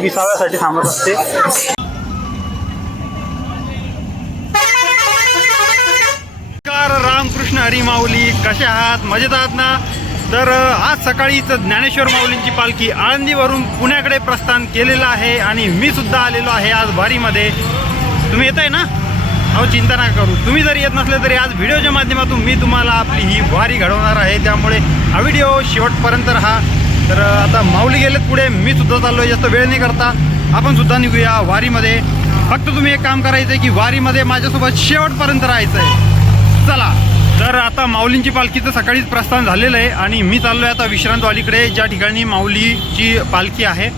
विसाव्यासाठी थांबत असते. नमस्कार रामकृष्ण हरी माऊली. कसे आहात? मजेत आहात ना? तर आज सकाळीच ज्ञानेश्वर माऊलींची पालखी आळंदीवरून पुण्याकडे प्रस्थान केलेलं आहे आणि मी सुद्धा आलेलो आहे आज वारीमध्ये. तुम्ही येत आहे ना? अहो चिंता नका करू. तुम्ही जरी येत नसले तरी आज व्हिडिओच्या माध्यमातून मी तुम्हाला आपली ही वारी घडवणार आहे. त्यामुळे हा व्हिडिओ शेवटपर्यंत राहा. तर आता माऊली गेलेत पुढे. मी सुद्धा चाललोय. जास्त वेळ नाही करता. आपण सुद्धा निघूया वारीमध्ये. फक्त तुम्ही एक काम करायचं आहे की वारीमध्ये माझ्यासोबत शेवटपर्यंत राहायचं आहे चला. तर आता माऊलींची पालखीचं सकाळीच प्रस्थान झालेलं आहे. आणि मी चाललोय आता विश्रांतवालीकडे. ज्या ठिकाणी माऊलीची पालखी आहे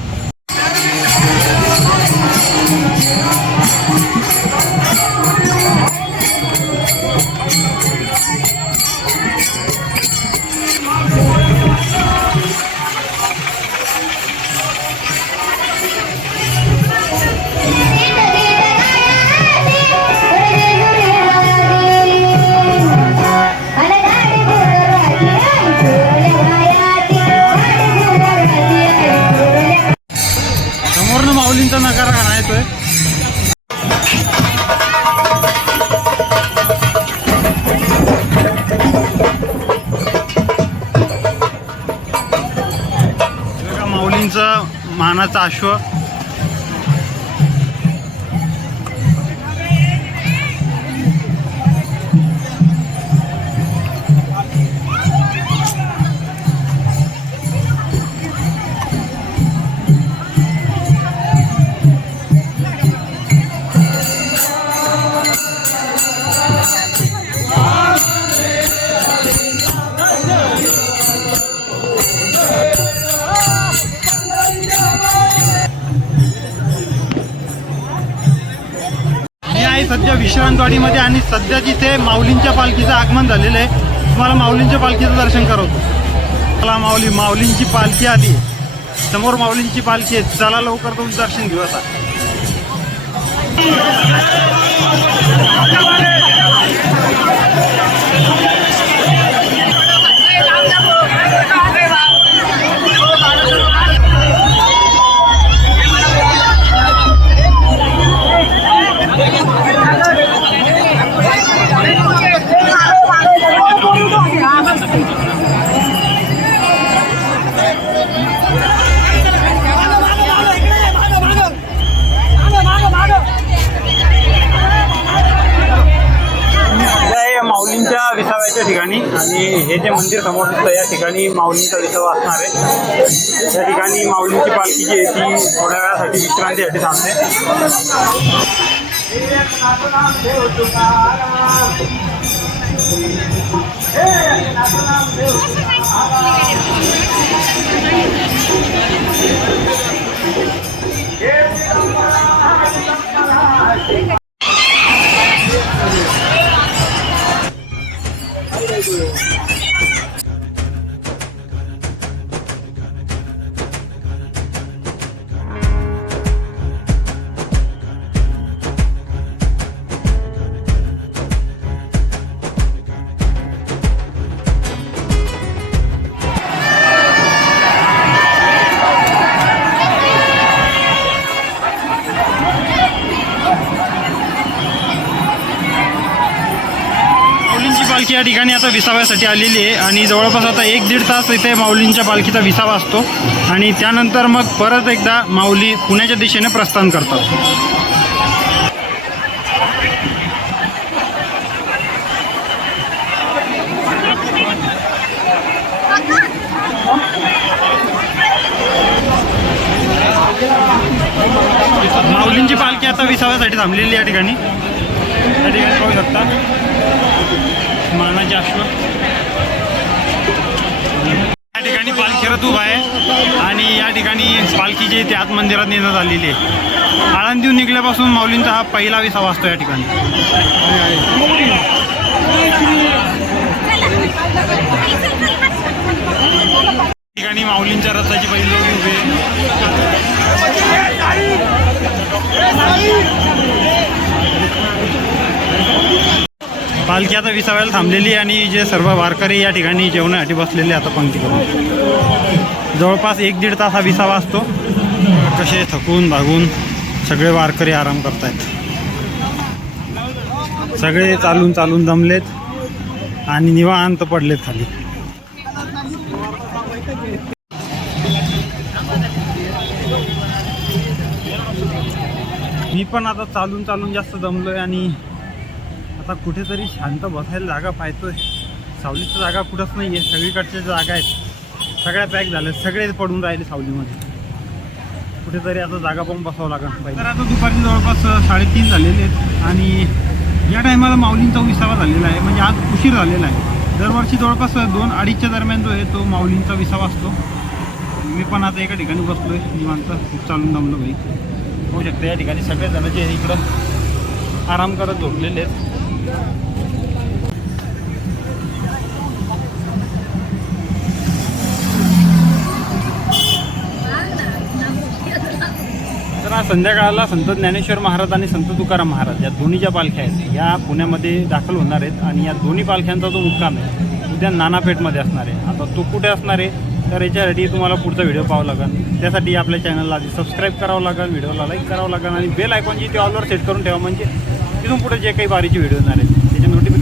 माऊलींचं मानाचं अश्व आहे सध्या विश्रांतवाडीमध्ये आणि सध्या जिथे माऊलींच्या पालखीचं आगमन झालेलं आहे तुम्हाला माऊलींच्या पालखीचं दर्शन करवतो. चला माऊली माऊलींची पालखी आली समोर माऊलींची पालखी आहे. चला लवकर तुमचं दर्शन घेऊ आता. या ठिकाणी. आणि हे जे मंदिर समोर दिसतं या ठिकाणी माऊलींचा विसव असणार आहे. या ठिकाणी माऊलींची पालखी जी आहे ती थोड्या वेळासाठी विश्रांतीसाठी थांबते. Yeah. पालखी या ठिकाणी आता विसाव्यासाठी आलेली आहे आणि जवळपास आता एक दीड तास इथे माऊलींच्या पालखीचा विसावा असतो. आणि त्यानंतर मग परत एकदा माऊली पुण्याच्या दिशेने प्रस्थान करतात. माऊलींची पालखी आता विसाव्यासाठी थांबलेली या ठिकाणी. या ठिकाणी पाहू शकता. मानाची अश्व या ठिकाणी पालखी रथ उभा आहे आणि या ठिकाणी पालखी जी आहे आत मंदिरात नेण्यात आलेली आहे. आळंदीहून निघल्यापासून माऊलींचा हा पहिला विसावा असतो या ठिकाणी. या ठिकाणी माऊलींच्या रथाची पहिली उभी आहे. पालखी आता विसाव्याला थांबलेली आणि जे सर्व वारकरी या ठिकाणी जेवणासाठी बसलेले आता पंक्ती करून. जवळपास एक दीड तास हा विसावा असतो. कसे थकून भागून सगळे वारकरी आराम करतायत. सगळे चालून चालून जमलेत आणि निवांत पडलेत खाली. मी पण आता चालून चालून जास्त जमलोय आणि आता कुठेतरी शांत बसायला जागा पाहतोय. सावलीची जागा कुठंच नाही आहे सगळीकडच्या जागा आहेत सगळ्या पॅक झाल्या सगळे पडून राहिले सावलीमध्ये. कुठेतरी आता जागा पण बसावं लागेल पाहिजे तर आता दुपारचे जवळपास साडेतीन झालेले आहेत आणि या टायमाला माऊलींचा विसावा झालेला आहे म्हणजे आज उशीर झालेला आहे. दरवर्षी जवळपास दोन अडीचच्या दरम्यान जो आहे तो माऊलींचा विसावा असतो. मी पण आता एका ठिकाणी बसलोय निवांत खूप चालून दमलो भाई होऊ शकतं या ठिकाणी सगळे जण जे आहे इकडं आराम करत झोपलेले आहेत. संध्याकाळला संत ज्ञानेश्वर महाराज आणि संत तुकाराम महाराज या दोन्हीच्या पालख्या आहेत या पुण्यामध्ये दाखल होणार आहेत आणि या दोन्ही पालख्यांचा जो मुक्काम आहे उद्या नानापेठमध्ये असणार आहे. आता तो कुठे असणार आहे तर याच्यासाठी तुम्हाला पुढचा व्हिडिओ पाहावा लागेल. त्यासाठी आपल्या चॅनलला आधी सबस्क्राईब करावं लागेल व्हिडिओला लाईक करावं लागेल आणि बेल आयकॉनची ते ऑलवर सेट करून ठेवा. म्हणजे तिथून पुढे जे काही बारीचे व्हिडिओ येणार आहेत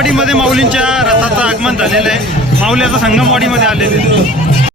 संगमवाडीमध्ये माऊलींच्या रथाचं आगमन झालेलं आहे. माऊली आता संगमवाडीमध्ये आलेले